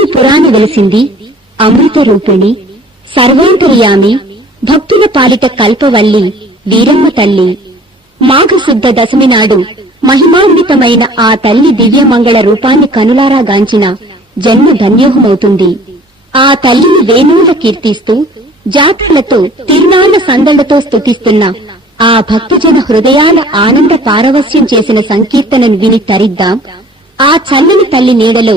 ఈయని పురాణ వెలిసింది అమృత రూపిణి సర్వాంతర్యామి భక్తుల పాలిట కల్పవల్లి వీరమ్మ తల్లి. మాఘశుద్ధ దశమి నాడు మహిమాన్వితమైన ఆ తల్లి దివ్యమంగళ రూపాన్ని కనులారా గాంచిన జన్మ ధన్యోహమవుతుంది. ఆ తల్లిని వేణువుల కీర్తిస్తూ జాతరలతో తిరునాళ్ల సందళ్లతో స్తుతిస్తున్న ఆ భక్తజన హృదయాల ఆనంద పారవస్యం చేసిన సంకీర్తనను విని తరిద్దాం. ఆ చల్లని తల్లి నీడలో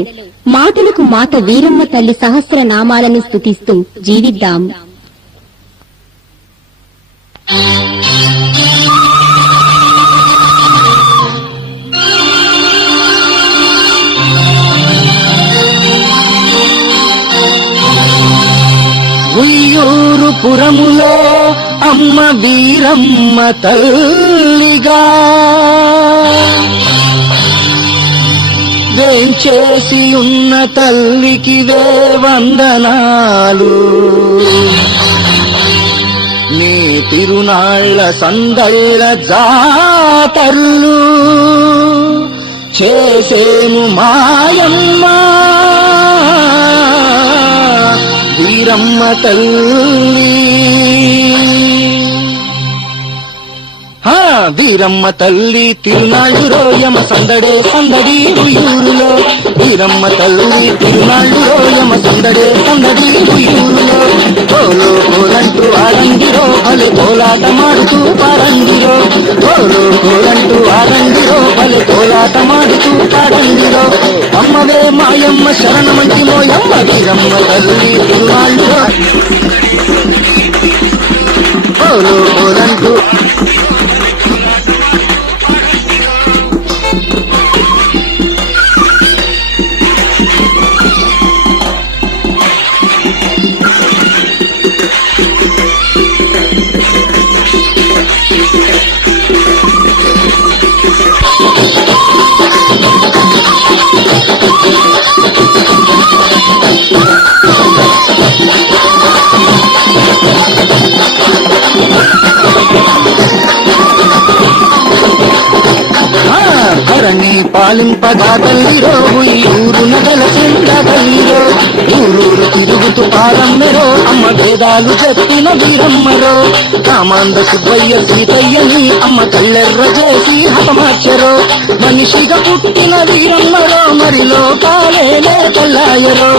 మాటలకు మాత వీరమ్మ తల్లి సహస్రనామాలను స్తుతిస్తూ జీవిద్దాం. ఉయ్యూరు పురములో అమ్మ వీరమ్మ తల్లిగా వేంచేసి ఉన్న తల్లికి వందనాలు. నీ తిరునాళ్ల సందళ్ళ జాతర్లు చేసేము మాయమ్మ వీరమ్మ తల్లి. వీరమ్మ తల్లి తిరునాళ్ళు రోయమ సందడే సందడి ఉయ్యూరులో. వీరమ్మ తల్లి తిరునాళ్ళు రోయమ సందడే సందడి ఉయ్యూరులో. కోలో కోలంటూ ఆడంగిరో భలే కోలాట మాడుతూ పాడంగిరో. కోలో కోలంటూ ఆడంగిరో భలే కోలాట మాడుతూ పాడంగిరో. అమ్మవే మాయమ్మ శరణమంటి మోయమ్మ వీరమ్మ తల్లి తిరునాళ్ళు కోలో కోలంటూ ధరణి పాలింపగా తల్లిరో ఉయ్యూరు నగల కింద తల్లిరో. ఊరూరు తిరుగుతూ పాలమ్మెరో అమ్మ వేదాలు చెప్పిన వీరమ్మరో. కామాంద సుబ్బయ్య సీతయ్యని అమ్మ కళ్ళెర్ర చేసి హతమార్చరో. మనిషిగా పుట్టిన వీరమ్మరో మరి లోకాలేలే తెల్లాయరో.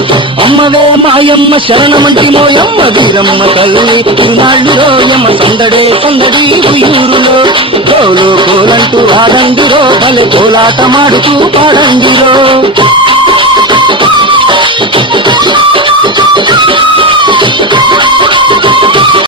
అమ్మవే మాయమ్మ శరణమంటి మోయమ్మ వీరమ్మ తల్లి తిరునాళ్ళు రోయమ్మ సందడే సందడి ఉయ్యూరులో. కోలో కోలంటూ ఆడంగిరో భలే కోలాట మాడుతూ పాడంగిరో.